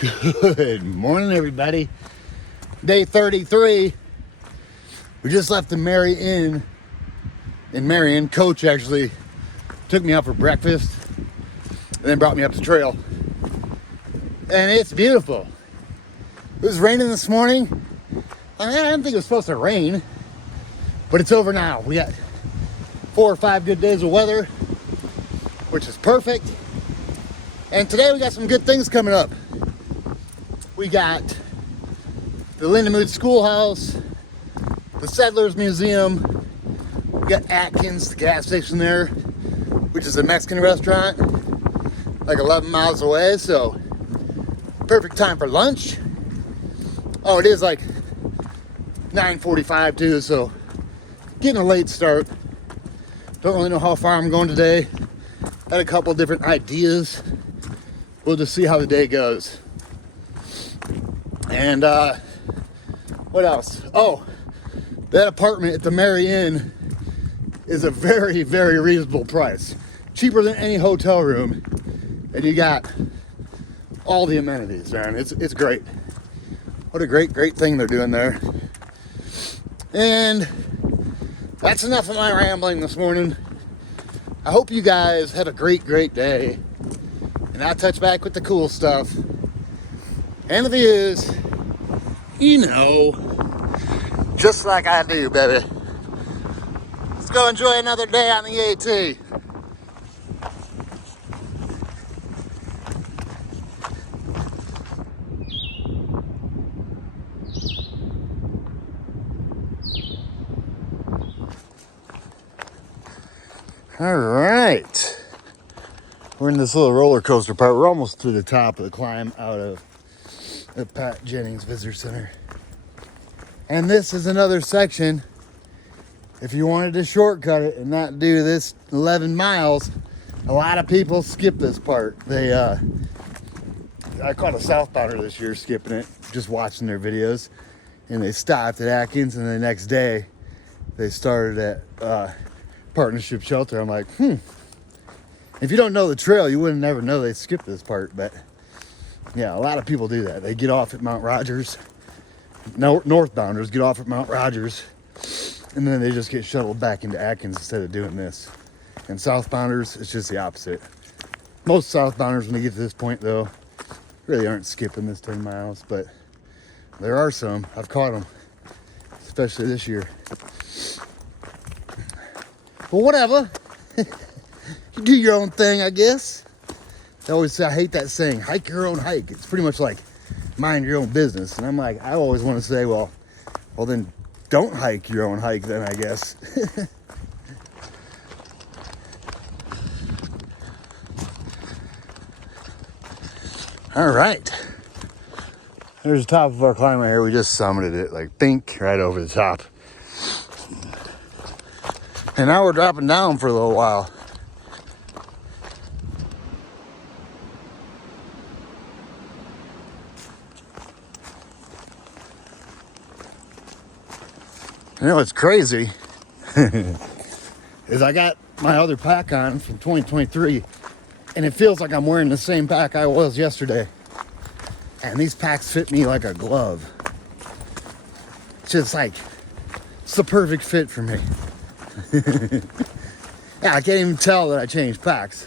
Good morning, everybody. Day 33. We just left the Mary Inn in Marion. Coach actually took me out for breakfast and then brought me up the trail. And it's beautiful. It was raining this morning. I didn't think it was supposed to rain, but it's over now. We got 4 or 5 good days of weather, which is perfect. And today we got some good things coming up. We got the Lindenwood Schoolhouse, the Settlers Museum. We got Atkins, the gas station there, which is a Mexican restaurant, like 11 miles away. So perfect time for lunch. Oh, it is like 9:45 too, so getting a late start. Don't really know how far I'm going today. Had a couple different ideas. We'll just see how the day goes. And what else? Oh, that apartment at the Mary Inn is a very, very reasonable price. Cheaper than any hotel room. And you got all the amenities, man. It's great. What a great thing they're doing there. And that's enough of my rambling this morning. I hope you guys have a great day. And I'll touch back with the cool stuff. And the views. You know. Just like I do, baby. Let's go enjoy another day on the AT. All right. We're in this little roller coaster part. We're almost to the top of the climb out of the Pat Jennings Visitor Center. And this is another section. If you wanted to shortcut it and not do this 11 miles, a lot of people skip this part. I caught a southbounder this year skipping it, just watching their videos. And they stopped at Atkins, and the next day they started at Partnership Shelter. I'm like, if you don't know the trail, you wouldn't never know they skipped this part. But yeah, a lot of people do that. They get off at Mount Rogers. Northbounders get off at Mount Rogers, and then they just get shuttled back into Atkins instead of doing this. And southbounders, it's just the opposite. Most southbounders, when they get to this point, though, really aren't skipping this 10 miles, but there are some. I've caught them, especially this year. Well, whatever. You do your own thing, I guess. They always say, I hate that saying, hike your own hike. It's pretty much like mind your own business. And I'm like, I always want to say, well then don't hike your own hike then, I guess. All right. There's the top of our climb right here. We just summited it, like think right over the top. And now we're dropping down for a little while. You know what's crazy is I got my other pack on from 2023, and it feels like I'm wearing the same pack I was yesterday. And these packs fit me like a glove. It's just like, it's the perfect fit for me. Yeah, I can't even tell that I changed packs.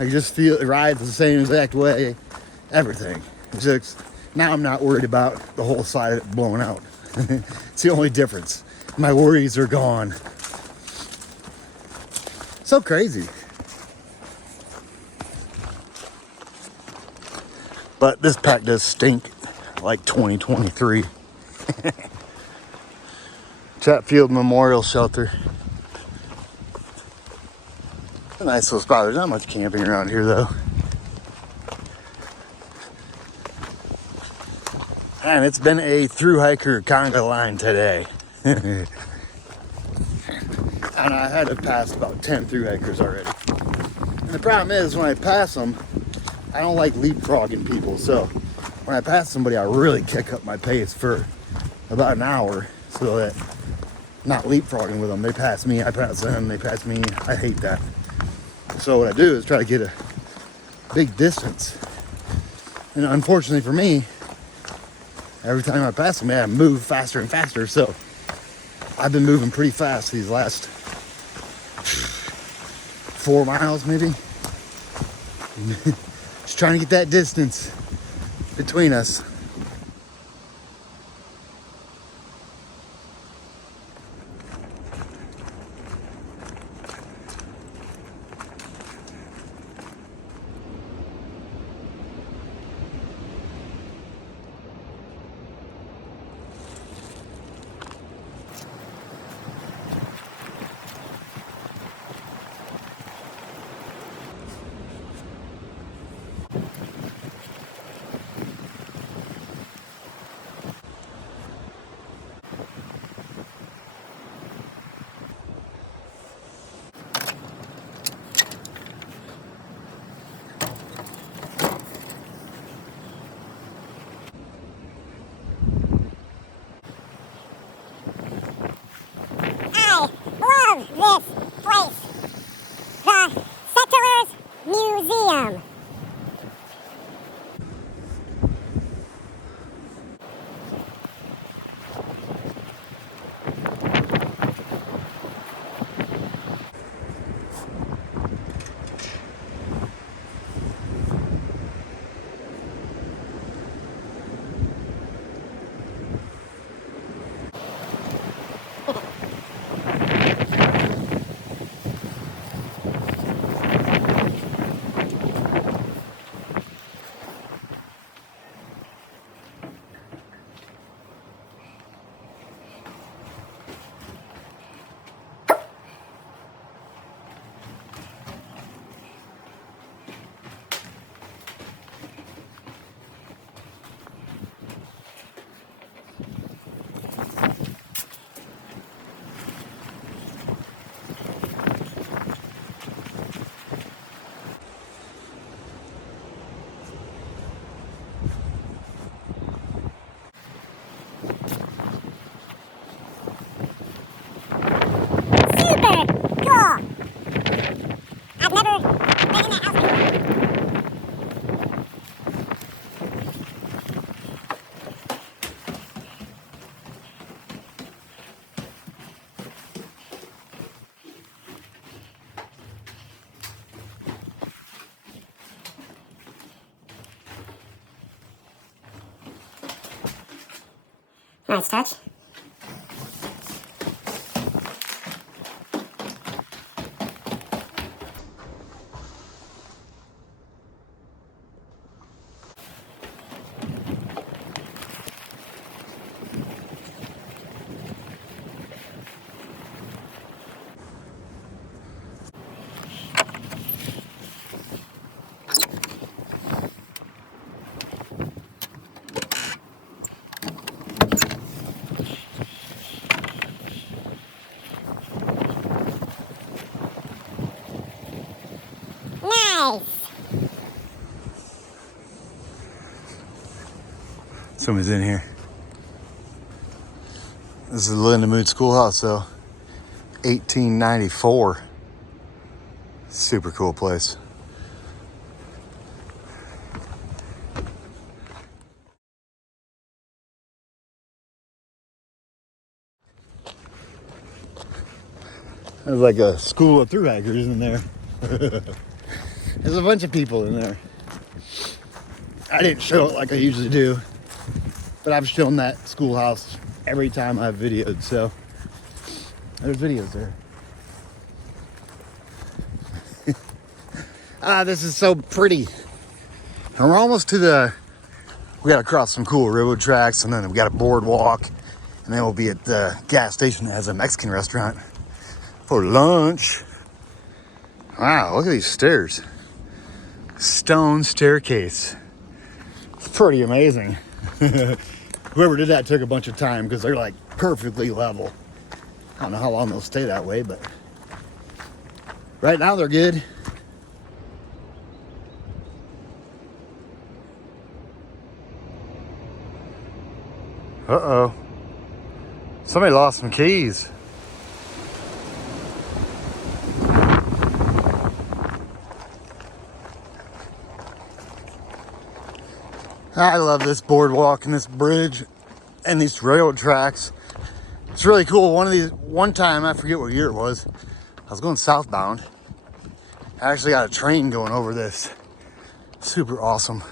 I just feel it rides the same exact way, everything. It's just, now I'm not worried about the whole side of it blowing out. It's the only difference. My worries are gone. So crazy. But this pack does stink like 2023. Chatfield Memorial Shelter. A nice little spot. There's not much camping around here though. And it's been a through hiker conga line today. And I had to pass about 10 through hikers already. And the problem is when I pass them, I don't like leapfrogging people. So when I pass somebody, I really kick up my pace for about an hour so that I'm not leapfrogging with them. They pass me, I pass them, they pass me. I hate that. So what I do is try to get a big distance And unfortunately for me, every time I pass them, I move faster and faster. So I've been moving pretty fast these last 4 miles maybe. Just trying to get that distance between us. I love this place. The Settlers Museum. Super cool. I've never been in that house before. Nice touch. Nice. Somebody's in here. This is the Lindenmood Schoolhouse, though. 1894. Super cool place. There's like a school of thru-hikers in there. There's a bunch of people in there. I didn't show it like I usually do, but I've shown that schoolhouse every time I've videoed, so there's videos there. This is so pretty. And we're almost to we gotta cross some cool railroad tracks, and then we got a boardwalk, and then we'll be at the gas station that has a Mexican restaurant for lunch. Wow, look at these stairs. Stone staircase. It's pretty amazing. Whoever did that took a bunch of time because they're like perfectly level. I don't know how long they'll stay that way, but right now they're good. Uh-oh. Somebody lost some keys. I love this boardwalk and this bridge and these railroad tracks. It's really cool. One time, I forget what year it was, I was going southbound. I actually got a train going over this. Super awesome.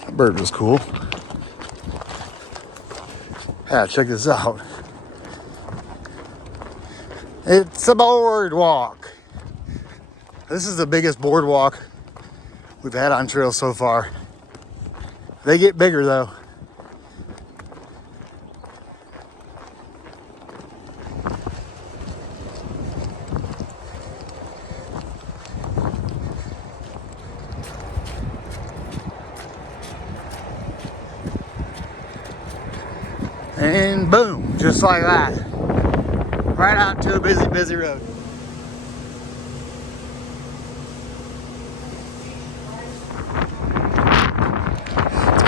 That bird was cool. Yeah, check this out. It's a boardwalk. This is the biggest boardwalk we've had on trail so far. They get bigger though. And boom, just like that. Right out to a busy, busy road.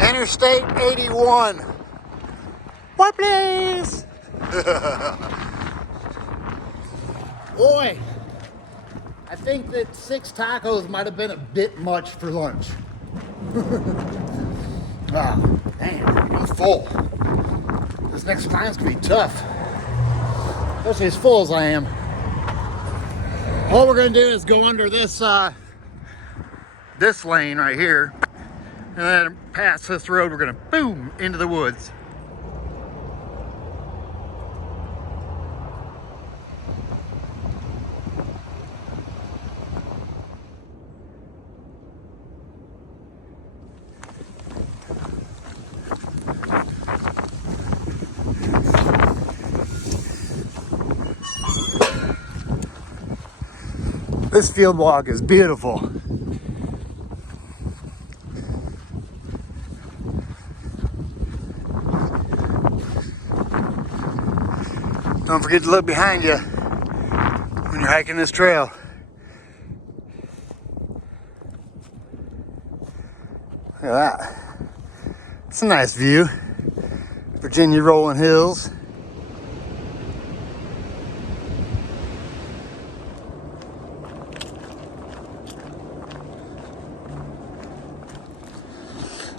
Interstate 81. What place? Boy, I think that 6 tacos might have been a bit much for lunch. Oh, man, I'm full. This next client's gonna be tough. Especially as full as I am. All we're gonna do is go under this this lane right here, and then past this road, we're gonna boom into the woods. This field walk is beautiful. Don't forget to look behind you when you're hiking this trail. Look at that. It's a nice view. Virginia rolling hills.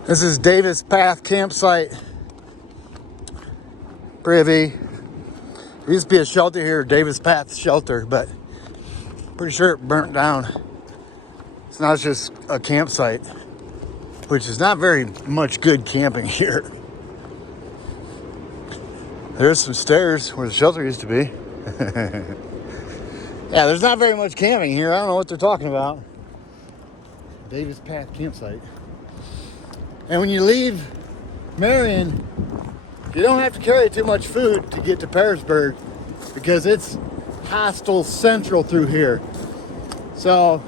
This is Davis Path Campsite, Privy. There used to be a shelter here, Davis Path Shelter, but pretty sure it burnt down. So now it's just a campsite, which is not very much good camping here. There's some stairs where the shelter used to be. Yeah, there's not very much camping here. I don't know what they're talking about. Davis Path Campsite. And when you leave Marion, you don't have to carry too much food to get to Pearisburg because it's hostel central through here. So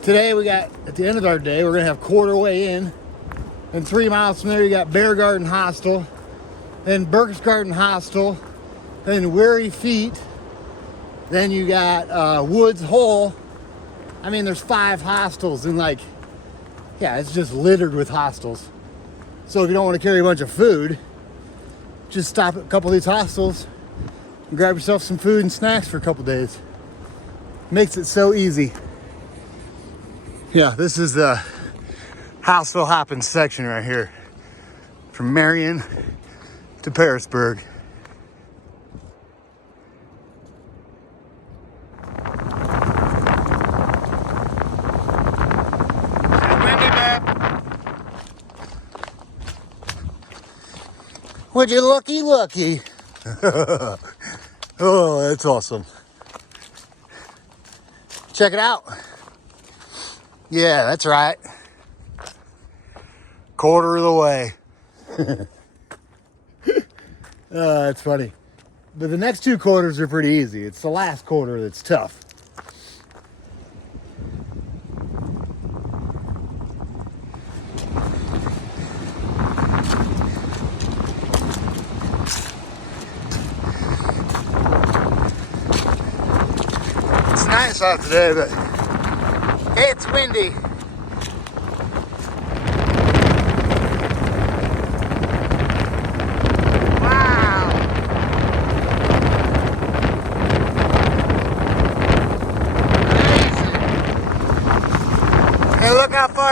today at the end of our day, we're gonna have Quarter Way Inn. And 3 miles from there, you got Bear Garden Hostel, then Burke's Garden Hostel, then Weary Feet, then you got Woods Hole. I mean, there's 5 hostels and yeah, it's just littered with hostels. So if you don't want to carry a bunch of food, just stop at a couple of these hostels and grab yourself some food and snacks for a couple days. Makes it so easy. Yeah, this is the hostel hopping section right here. From Marion to Pearisburg. Would you looky? Oh, that's awesome. Check it out. Yeah, that's right. Quarter of the way. That's funny. But the next 2 quarters are pretty easy. It's the last quarter that's tough. It's nice out today, but it's windy.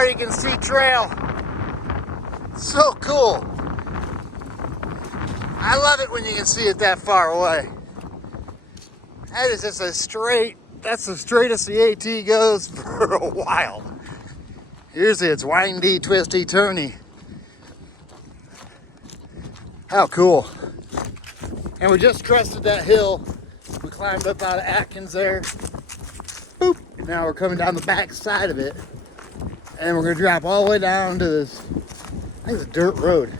far you can see trail. So cool. I love it when you can see it that far away. That is just that's the straightest the AT goes for a while. Here's its windy, twisty, turny. How cool. And we just crested that hill. We climbed up out of Atkins there. Boop. Now we're coming down the back side of it. And we're gonna drop all the way down to this, I think it's a dirt road.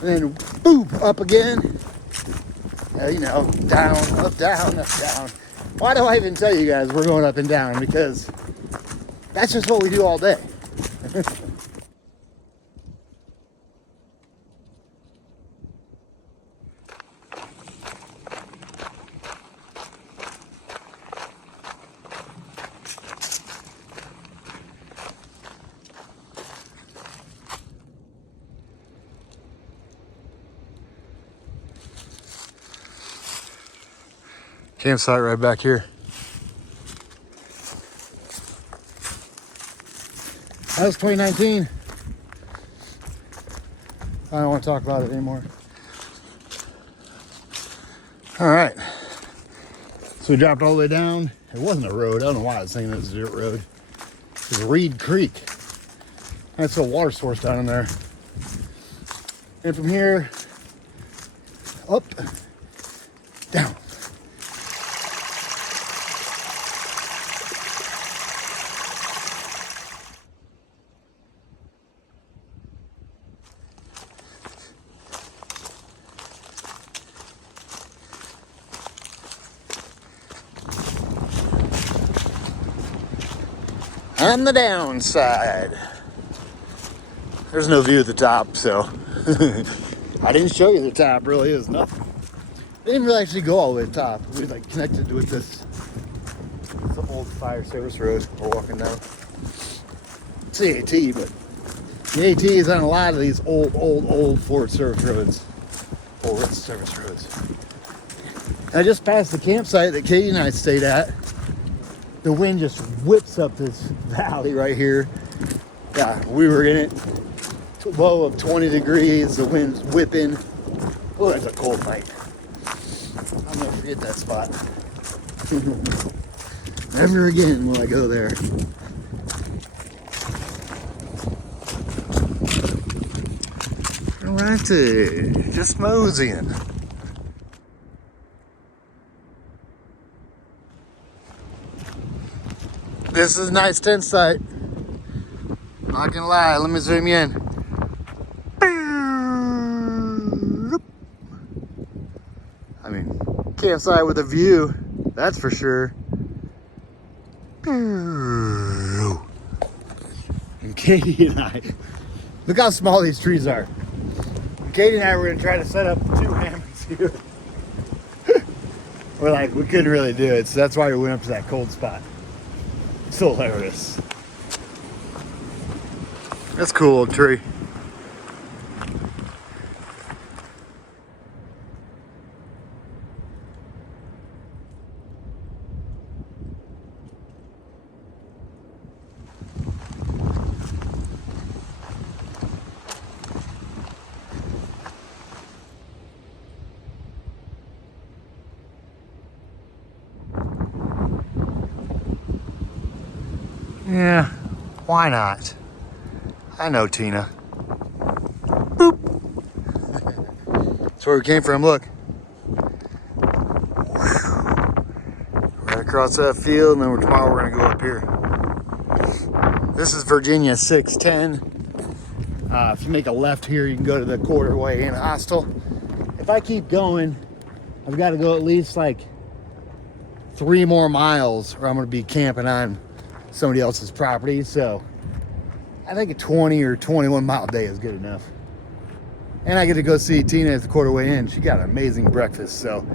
And then boop, up again. You know, down, up, down, up, down. Why do I even tell you guys we're going up and down? Because that's just what we do all day. Campsite right back here. That was 2019. I don't want to talk about it anymore. All right. So we dropped all the way down. It wasn't a road. I don't know why I was thinking it was a dirt road. It was Reed Creek. That's a water source down in there. And from here, up, down. On the downside, there's no view at the top, so I didn't show you the top. Really is nothing. They didn't really actually go all the way to the top. We like connected with this old fire service road we're walking down. It's the AT, but the AT is on a lot of these old Forest Service roads, Forest Service roads. I just passed the campsite that Katie and I stayed at. The wind just whips up this valley right here. Yeah, we were in it. Low of 20 degrees. The wind's whipping. Oh, it's a cold night. I'll never forget that spot. Never again will I go there. Alrighty, just moseying. This is a nice tent site. Not gonna lie, let me zoom you in. I mean, campsite with a view, that's for sure. And Katie and I, look how small these trees are. Katie and I were gonna try to set up 2 hammocks here. We're like, we couldn't really do it, so that's why we went up to that cold spot. It's hilarious. That's a cool old tree. Yeah, why not? I know Tina. Boop. That's where we came from, look. Right across that field, and then tomorrow we're gonna go up here. This is Virginia 610. If you make a left here, you can go to the Quarterway Inn Hostel. If I keep going, I've got to go at least like 3 more miles, or I'm gonna be camping on somebody else's property. So I think a 20 or 21 mile day is good enough. And I get to go see Tina at the Quarterway Inn. She got an amazing breakfast. So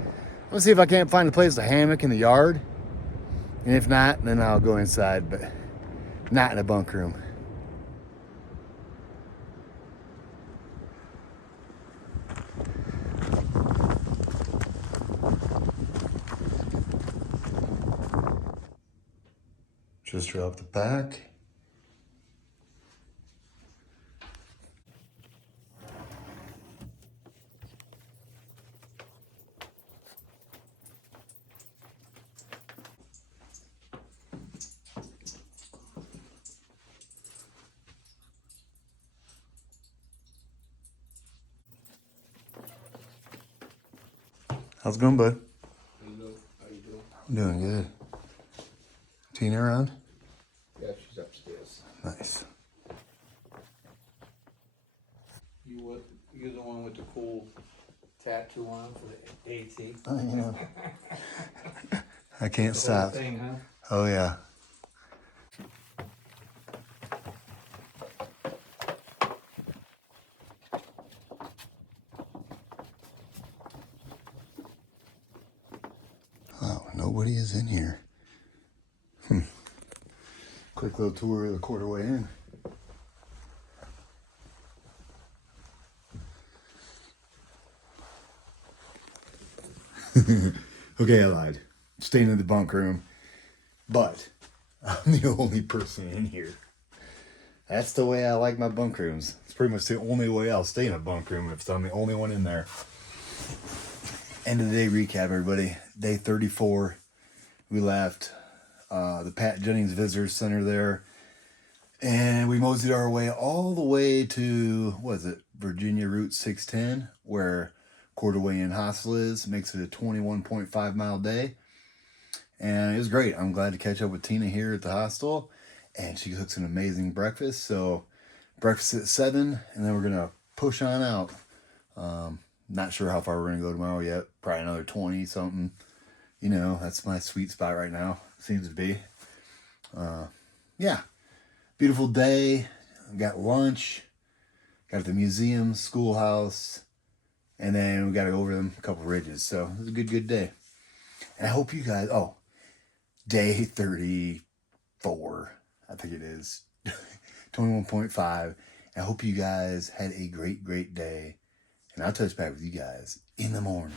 let's see if I can't find a place to hammock in the yard. And if not, then I'll go inside, but not in a bunk room. Just dropped the pack. How's it going, bud? How you doing? I'm doing good. Tina around? Yeah, she's upstairs. Nice. You're the one with the cool tattoo on for the AT. Oh, yeah. I can't The stop. whole thing, huh? Oh, yeah. Oh, nobody is in here. Quick little tour of the Quarterway Inn. Okay, I lied. Staying in the bunk room, but I'm the only person in here. That's the way I like my bunk rooms. It's pretty much the only way I'll stay in a bunk room if I'm the only one in there. End of the day recap, everybody. Day 34. We left the Pat Jennings Visitor Center there, and we moseyed our way all the way to, what is it, Virginia Route 610, where Quarterway Inn Hostel is. Makes it a 21.5 mile day. And it was great. I'm glad to catch up with Tina here at the hostel. And she cooks an amazing breakfast. So breakfast at 7, and then we're going to push on out. Not sure how far we're going to go tomorrow yet. Probably another 20 something. You know, that's my sweet spot right now. Seems to be. Yeah. Beautiful day. Got lunch. Got the museum, Schoolhouse. And then we got to go over them a couple ridges. So it was a good day. And I hope you guys, day 34, I think it is. 21.5. I hope you guys had a great day. And I'll touch back with you guys in the morning.